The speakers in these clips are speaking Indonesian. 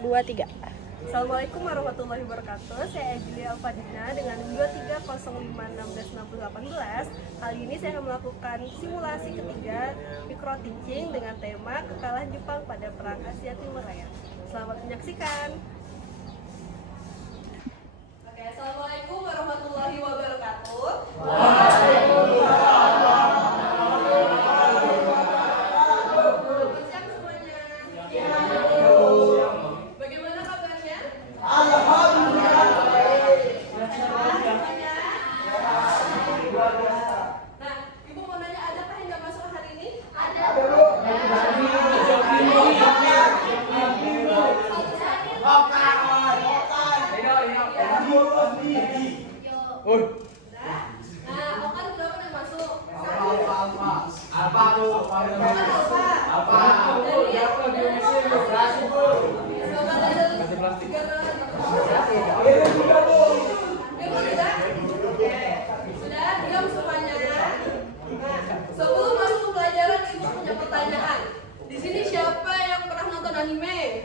2, 3. Assalamualaikum warahmatullahi wabarakatuh. Saya Julia Alfadina dengan 23051618. Kali ini saya akan melakukan simulasi ketiga micro teaching dengan tema kekalahan Jepang pada Perang Asia Timur Raya. Selamat menyaksikan. Oke, assalamualaikum warahmatullahi wabarakatuh. Sebelum masuk ke pelajaran, Ibu punya pertanyaan. Di sini siapa yang pernah nonton anime?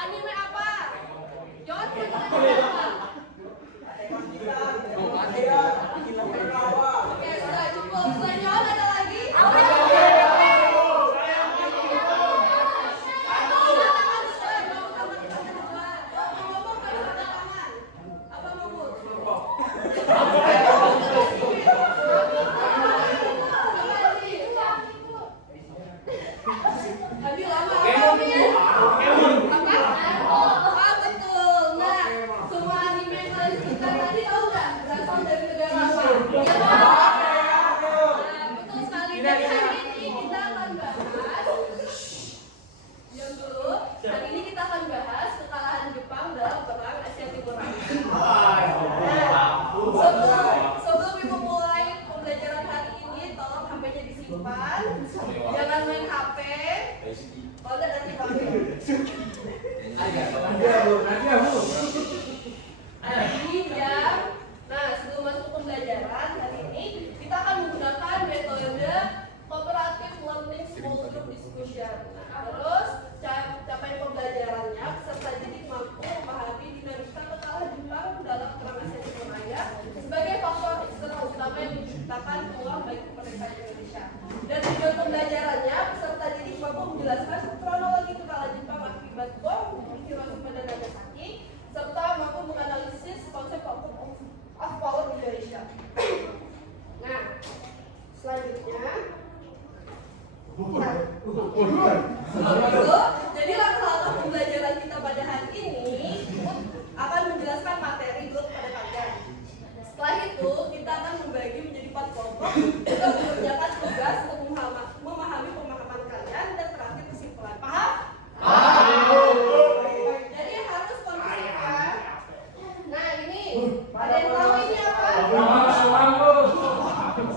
Anime apa? Jawab anime apa? Oke, sudah cukup. Selain jawab ada lagi? Jangan main HP. Kalau nanti panggil. Nah, sebelum masuk ke pembelajaran hari ini, kita akan menggunakan metode cooperative learning small group discussion. Terus capaian pembelajarannya serta didik mampu memahami dinamika kekalahan Jepang dalam Perang Asia Timur Raya sebagai faktor eksternal utama yang menciptakan peluang bagi kemerdekaan Indonesia. Dan tujuan pembelajarannya peserta didik mampu menjelaskan kronologi kekalahan Jepang akibat bom Hiroshima dan Nagasaki serta mampu menganalisis konsep of power Indonesia. Nah, selanjutnya jadi langkah-langkah pembelajaran kita pada hari ini akan menjelaskan materi dulu kepada kalian. Setelah itu kita akan membagi menjadi 4 kelompok untuk mengerjakan tugas untuk memahami pemahaman kalian dan terakhir kesimpulan. Paham? Jadi harus konsisten. Nah ini, ada yang tahu ini apa?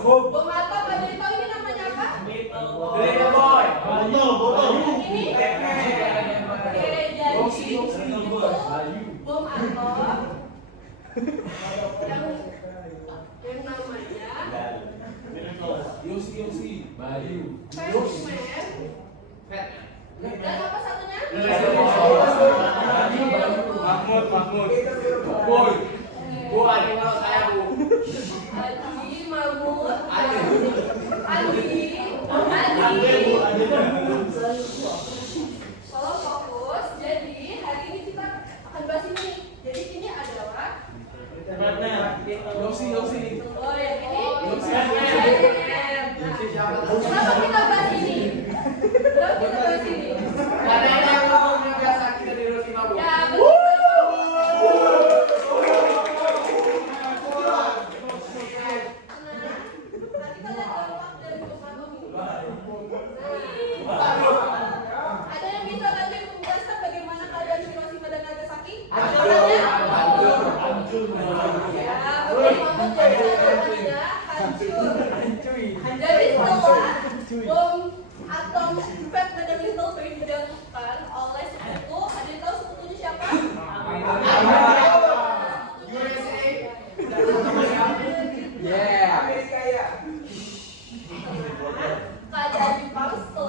Bom atom, ada yang tahu ini namanya apa? Ini? Oke, jadi itu bom atom yang namanya Fat-Man. Dan apa satunya? Mahmud. Bu, ada yang kalau saya, Bu. Adi, Mahmud, Adi. Tolong fokus. Jadi hari ini kita akan bahas ini. Jadi ini adalah Yosi. oh yang ini. Kenapa kita bahas ini? Ada yang ngomongnya biasa kita di Hiroshima, Bu. Ya, betul. Ada yang bisa lagi menjelaskan bagaimana keadaan Hiroshima dan Nagasaki? Hancur. Ya, betul. Jadi namanya hancur. Jadi setelah bom atom Fat-Man dan Little Boy dijatuhkan oleh sekutu, ada yang tahu sekutunya siapa? USA. Keadaan Jepang setelah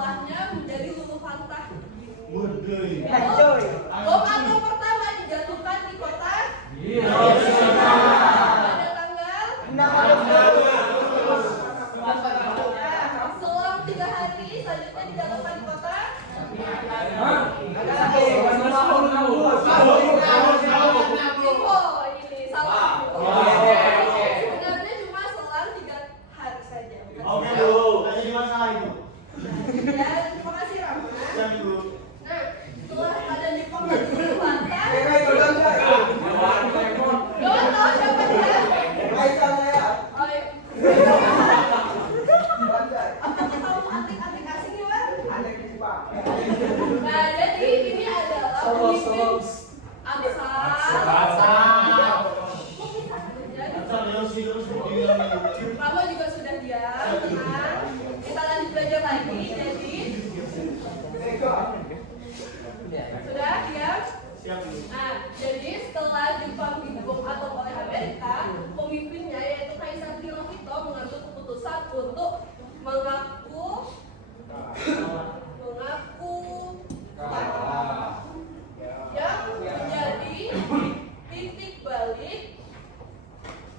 juga hari selanjutnya di dalam wali kota. Oh, ini salah. Sebenarnya cuma selang 3 hari saja. Oke Bu, tadi gimana itu? Ya, terima kasih Rama. Siap Bu. Nah, setelah keadaan Jepang lagi berlantar, Doan tahu siapa dia? Oh, iya. Apakah kamu antik-antik asing ya, Bang? Nah, jadi ini adalah pemimpin Aksar. Rama juga sudah diam, tenang. Kita lanjut belajar lagi. Jadi sudah diam. Nah, jadi setelah Jepang didukung atau oleh Amerika, pemimpinnya yaitu Kaisar Hirohito mengambil keputusan untuk mengaku yang menjadi titik balik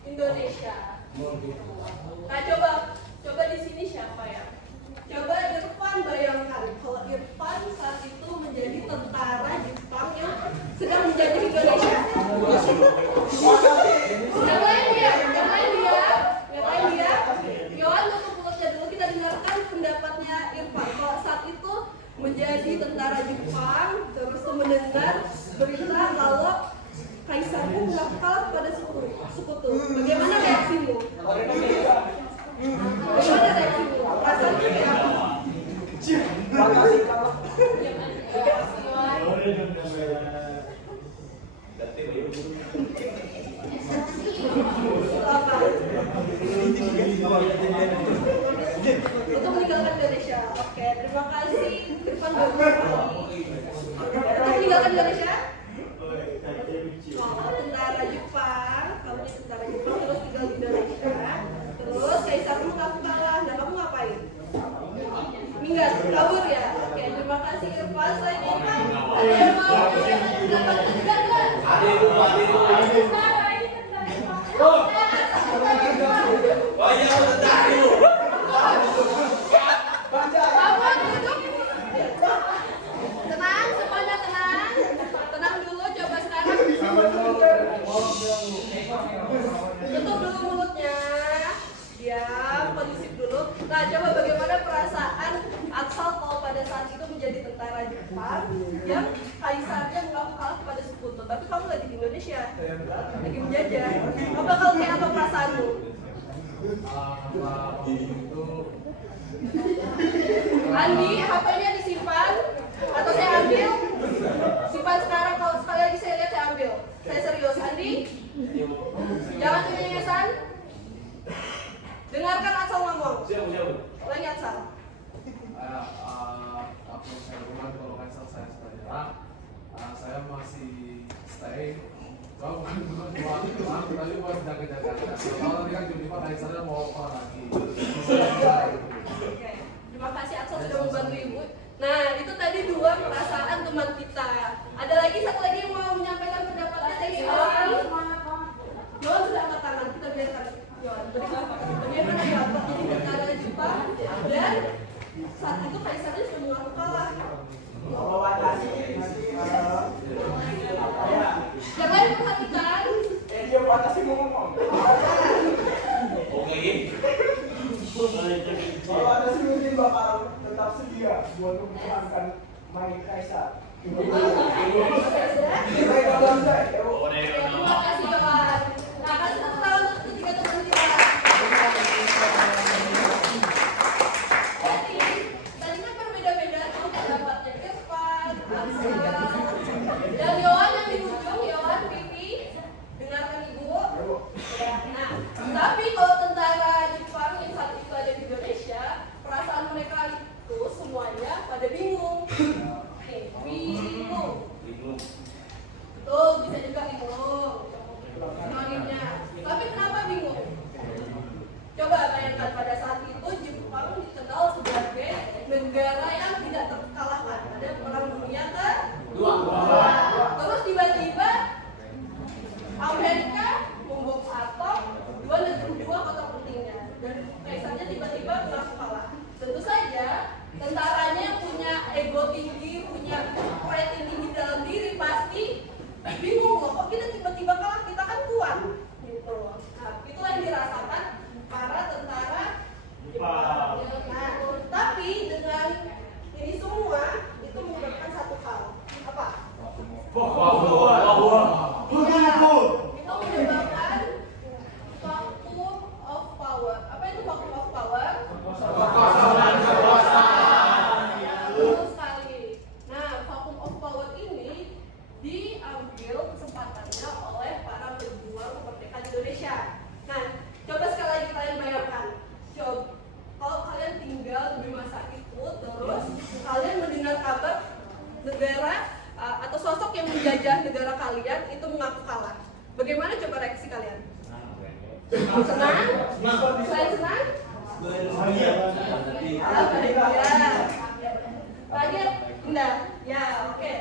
Indonesia. Nah, coba di sini siapa ya? Coba Irfan bayangkan kalau Irfan saat itu menjadi tentara Jepang yang sedang menjajah Indonesia. Yang lain dia. Yohan, tutup mulutnya dulu, kita dengarkan pendapatnya Irfan. Kalau saat itu menjadi tentara Jepang, terus mendengar berita kalau kaisarmu nakal pada sekutu. Bagaimana reaksimu? Perasaanmu ya? Untuk meninggalkan Indonesia. Oke, terima kasih Irfan untuk meninggalkan Indonesia. Tentara Jepang, kamu tentara Jepang terus tinggal di Indonesia. Terus kaisarmu kamu kalah, dan kamu ngapain? Minggat, kabur ya. Oke, terima kasih Irfan. Selain Irfan, ada yang mau menyampaikan pendapat juga nggak? Ada ibu. Oh iya, tentara ibu. Kamu duduk. Tenang, semuanya tenang. Tenang dulu, coba sekarang. Tutup dulu mulutnya. Diam, kondusif dulu. Nah, coba bagaimana perasaan Aksal kalau pada saat itu menjadi tentara Jepang yang kaisarnya mengaku kalah kepada sekutu. Tapi kamu lagi di Indonesia, lagi menjajah. Apa perasaanmu? Andi, HP-nya disimpan atau saya ambil? Simpan sekarang, kalau sekali lagi saya lihat saya ambil. Saya serius, Andi. Jangan cengengesan. Dengarkan Aksal ngomong. Ulangi Aksal. Saya rumah kalau Kaisar saya sebenarnya saya masih stay. Kalau bukan cuma tadi buat jaga-jaga. Kalau nanti kan cuma Kaisarnya mau apa lagi. Oke, terima kasih Aksal sudah membantu ibu. Nah, itu tadi 2 perasaan teman kita. Ada lagi satu lagi yang mau menyampaikan pendapatnya dari Yohan. Yohan sudah angkat tangan, kita biarkan Yohan. Bagaimana Yohan jadi tentara Jepang dan saat itu kaisarnya sudah mengaku kalah. Yang lain perhatikan. Oke. Kalau ada sih mungkin bakal tetap sedia buat mempertahankan main Kaisar. Terima kasih Yohan. Nah, kasih tepuk tangan untuk ketiga teman kita. Tadi kan berbeda-beda tuh pendapatnya Irfan, Aksal, dan Yohan yang di ujung, Yohan, Vivi. Dengarkan ibu. Nah, tapi kalau tentara Jepang yang saat itu ada di Indonesia, perasaan mereka itu semuanya pada bingung. Bingung. Tuh, bisa juga bingung. Sinonimnya. Tapi tentaranya yang punya ego tinggi, punya pride yang tinggi dalam diri pasti bingung loh, kok kita tiba-tiba kalah, kita kan kuat gitu. Nah, itulah yang dirasakan para tentara Jepang. Nah, tapi dengan ini semua itu menggunakan satu hal, apa? Itu menyebabkan vacuum of power. Apa itu vacuum of power? Betul sekali. Nah, vacuum of power ini diambil kesempatannya oleh para pejuang kemerdekaan Indonesia. Nah, coba sekali lagi kalian bayangkan. Coba kalau kalian tinggal di masa itu, terus kalian mendengar kabar negara atau sosok yang menjajah negara kalian itu mengaku kalah. Bagaimana coba reaksi kalian? Senang? Selain senang? Kaget? Enggak? Ya, oke.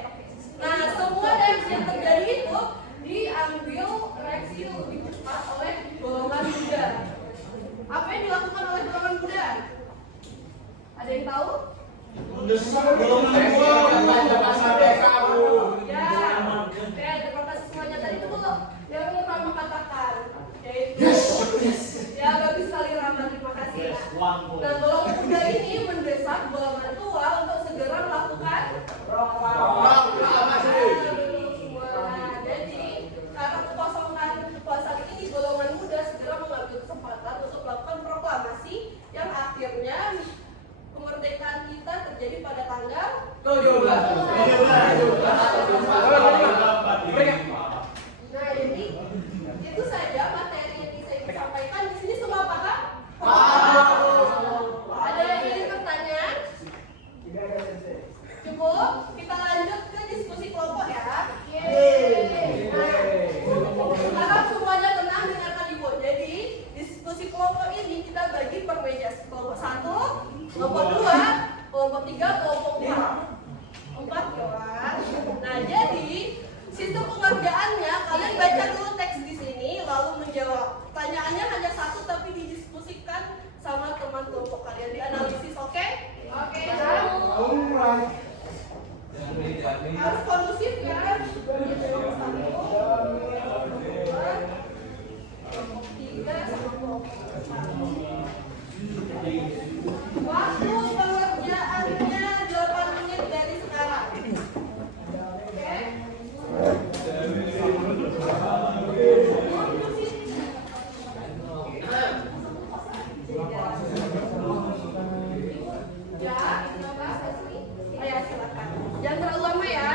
Nah, semua reaksi yang terjadi itu diambil reaksi yang lebih cepat oleh golongan muda. Apa yang dilakukan oleh golongan muda? Ada yang tahu? Ya, deportasi semuanya tadi itu tuh yang Rama katakan, yaitu ya bagus sekali Rama, terima kasih. Nah, golongan muda ini mendesak golongan tua untuk segera melakukan proklamasi. Nah, jadi karena kekuasaan ini golongan muda segera mengambil kesempatan untuk melakukan proklamasi yang akhirnya kemerdekaan kita terjadi pada tanggal 17. Nah, jadi itu saja materi yang bisa disampaikan di sini. Semua paham? Ada yang ingin bertanya? Cukup? Kita lanjut ke diskusi kelompok ya. Harap semuanya tenang dengarkan Ibu. Jadi diskusi kelompok ini kita bagi per meja. Kelompok 1, kelompok 2, kelompok 3, kelompok 4 kawan. Nah, jadi sistem pengerjaannya kalian baca dulu teks di sini lalu menjawab. Pertanyaannya hanya satu tapi didiskusikan sama teman kelompok kalian, dianalisis, oke? Oke. Harus kondusif ya. Kelompok 1, kelompok 3 sama kelompok 4. Waktu pengerjaannya 8 menit dari sekarang. Oke? Ya, ayo silakan. Jangan terlalu lama ya.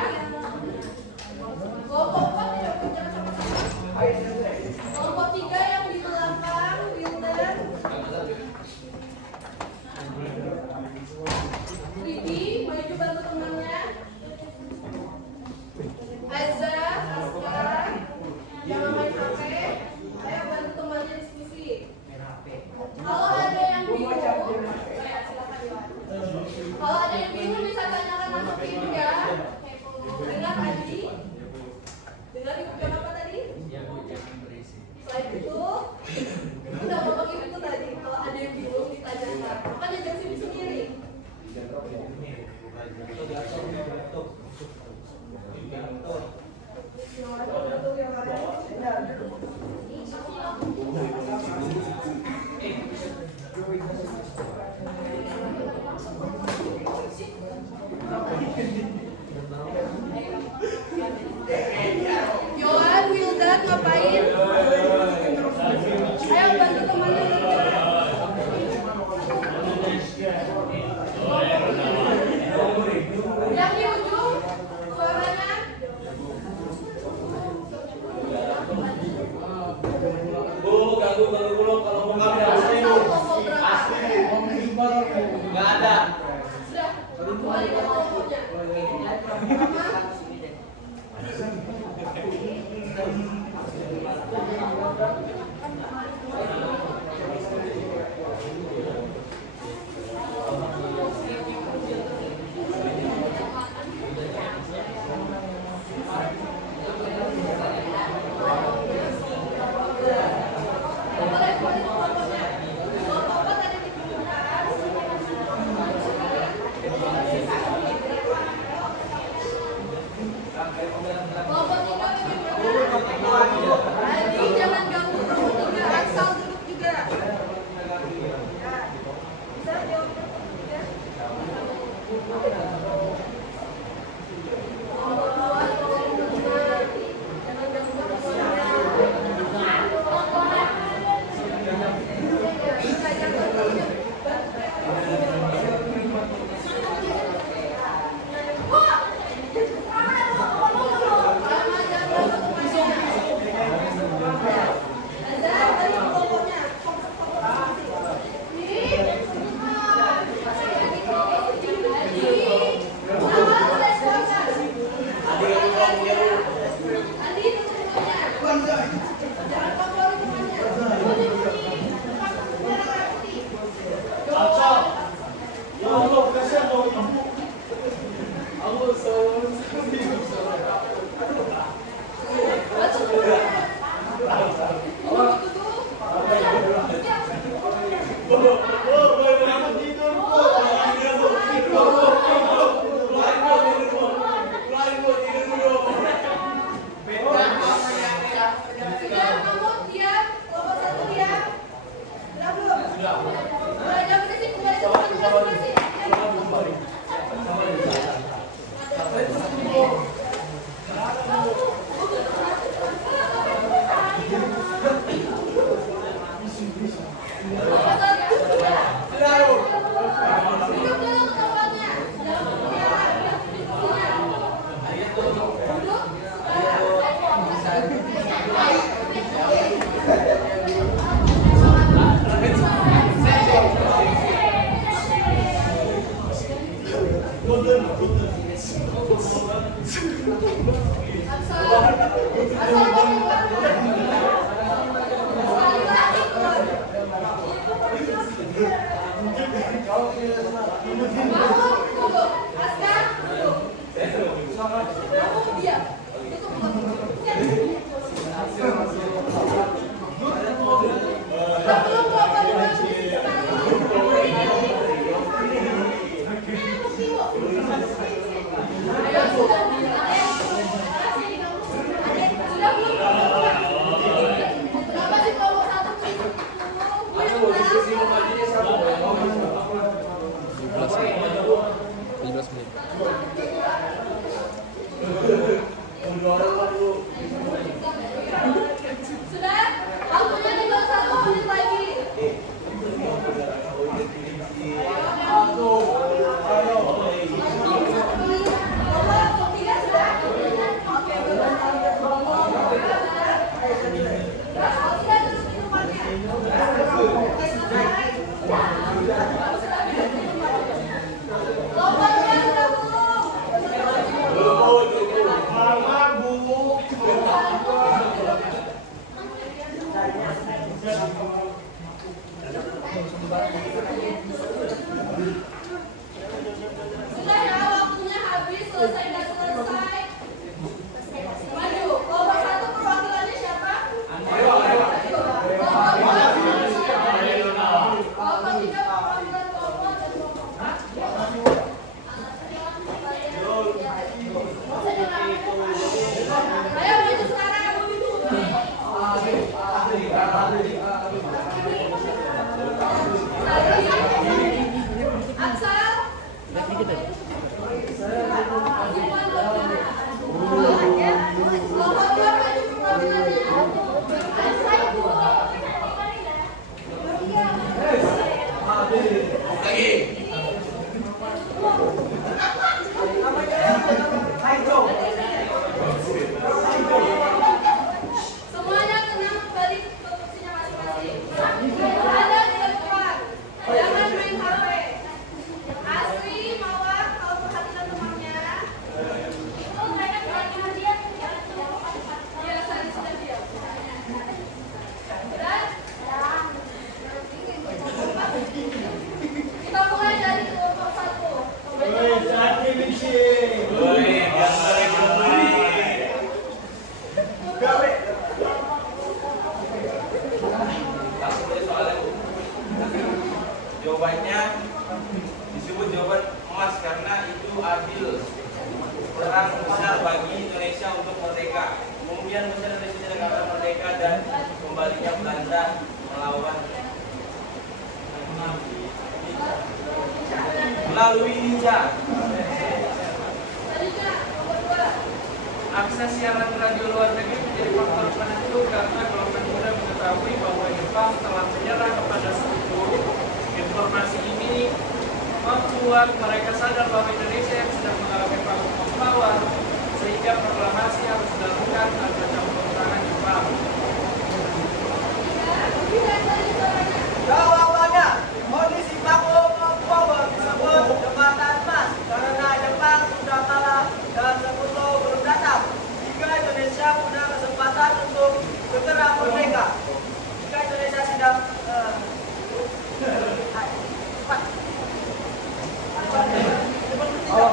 Kelompok 4 ya, bicara sama-sama. Kelompok 3 yang di belakang, Wildan. Ridi, maju bantu temannya. Azza, Aska, jangan main HP. Ayo bantu temannya diskusi. Kalau ada yang bingung, ya silakan Iwan. Kalau ada yang bingung bisa tanyakan langsung ke Ibu ya. Dengar Adi. Dengar Ibu jawab apa tadi? Selain itu, udah ngomong Ibu tadi. Kalau ada yang bingung ditanyakan. Makanya jangan sini sendiri. Yohan, Wildan, ngapain? Ayo bantu temannya. Yang di ujung, suaranya. Bu, ganggu dulu kalau mau ngambil asli bu. Asli. Nggak ada. Sudah, kembali ke kelompoknya. Kelompok 4 ada di Jawabannya disebut jawaban emas karena itu adil. Perang besar bagi Indonesia untuk merdeka. Kemudian Mesir dan negara merdeka dan kembalinya Belanda melawan melalui ninja. Akses siaran radio luar negeri menjadi faktor penentu karena gelombang muda mengetahui bahwa Jepang telah menyerah kepada sekutu. Informasi ini membuat mereka sadar bahwa Indonesia yang sedang mengalami balance power, sehingga proklamasi harus dilakukan tanpa campur tangan Jepang. Jawabannya, kondisi vakum power disebut jembatan emas karena Jepang sudah kalah dan sekutu belum datang. Jika Indonesia punya kesempatan untuk segera merdeka, jika Indonesia sedang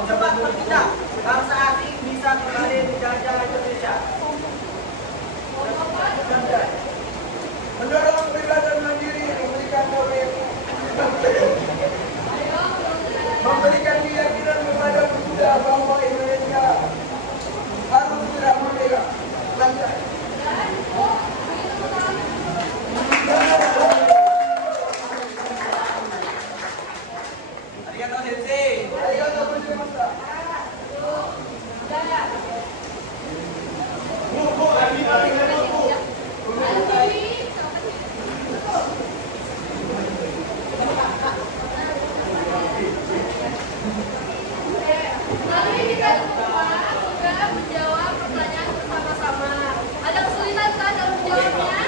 cepat bertindak memberikan keyakinan kepada pemuda bahwa Indonesia harus segera merdeka. Lancar. Arigatou sensei. Arigatou gozaimashita. Hari ini kita semua sudah menjawab pertanyaan bersama-sama. Ada kesulitan kan dalam menjawabnya?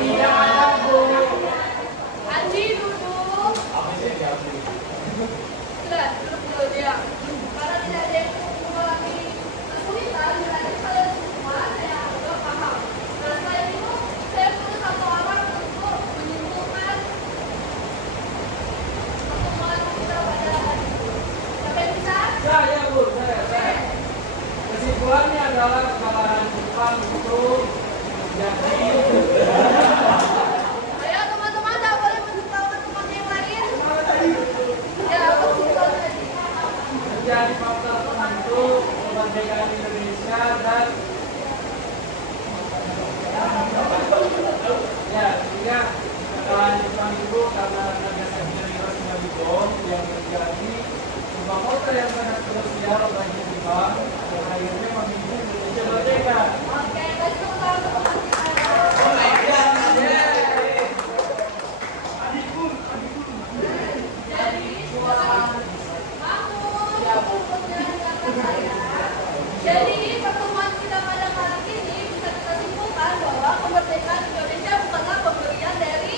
Iya, Bu. Andi duduk. Sudah, duduk dulu dia. Karena tidak ada yang mengalami kesulitan, berarti kalian semua saya anggap paham. Nah, selain itu, saya perlu satu orang untuk menyimpulkan pertemuan kita pada hari ini. Siapa yang bisa? Saya Bu, saya. Kesimpulannya adalah kekalahan Jepang itu jadi Ayo teman-teman, tak boleh menjatuhkan teman yang lain. Ya, kesimpulan tadi. menjadi faktor penentu kemerdekaan Indonesia dan ya sehingga kekalahan Jepang itu karena Nagasaki dan Hiroshima dibom yang menjadi sebuah kota yang sangat krusial bagi Jepang dan akhirnya memimpin Indonesia merdeka. Oke, kasih tepuk tangan untuk teman kita. Jadi, jadi pertemuan kita pada kali ini bisa kita simpulkan bahwa kemerdekaan Indonesia bukanlah pemberian dari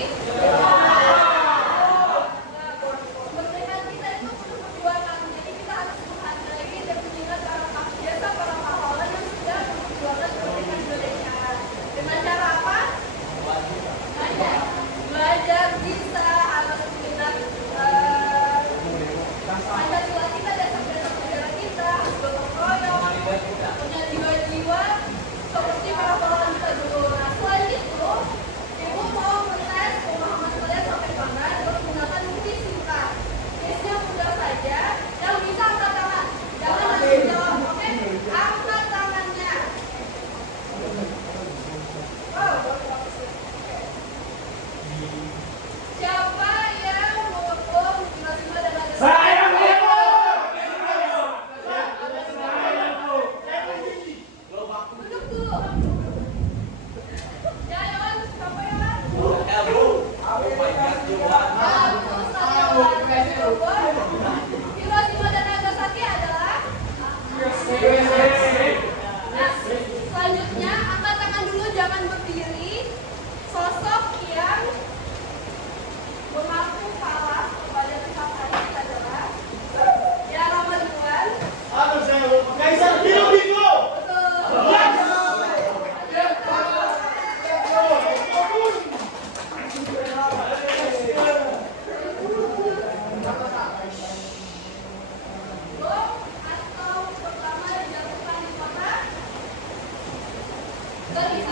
kemerdekaan kita itu perlu perjuangan. Jadi kita harus menghargai dan mengingat jasa para pahlawan yang sudah memperjuangkan kemerdekaan Indonesia. Dengan cara apa? Belajar bisa harus mengingat Pancasila kita dan dasar negara kita harus gotong royong, punya jiwa-jiwa seperti para pahlawan kita dulu. Nah, selain itu, ibu mau mengetes pemahaman kalian sampai mana dengan menggunakan bukti singkat. Tesnya mudah saja, yang bisa angkat tangan, jangan langsung jawab, oke? Angkat tangannya. Siapa yang mengepung Hiroshima dan Nagasaki? Saya Duduk dulu. Jayon, siapa ya? Hiroshima dan Nagasaki adalah. Nah, selanjutnya angkat tangan dulu, jangan berdiri. Sosok yang mengaku kalah kepada pihak lain adalah ya Rama duluan. Kaisar Hirohito. Betul. Bom atau pertama dijatuhkan di kota. Gak bisa.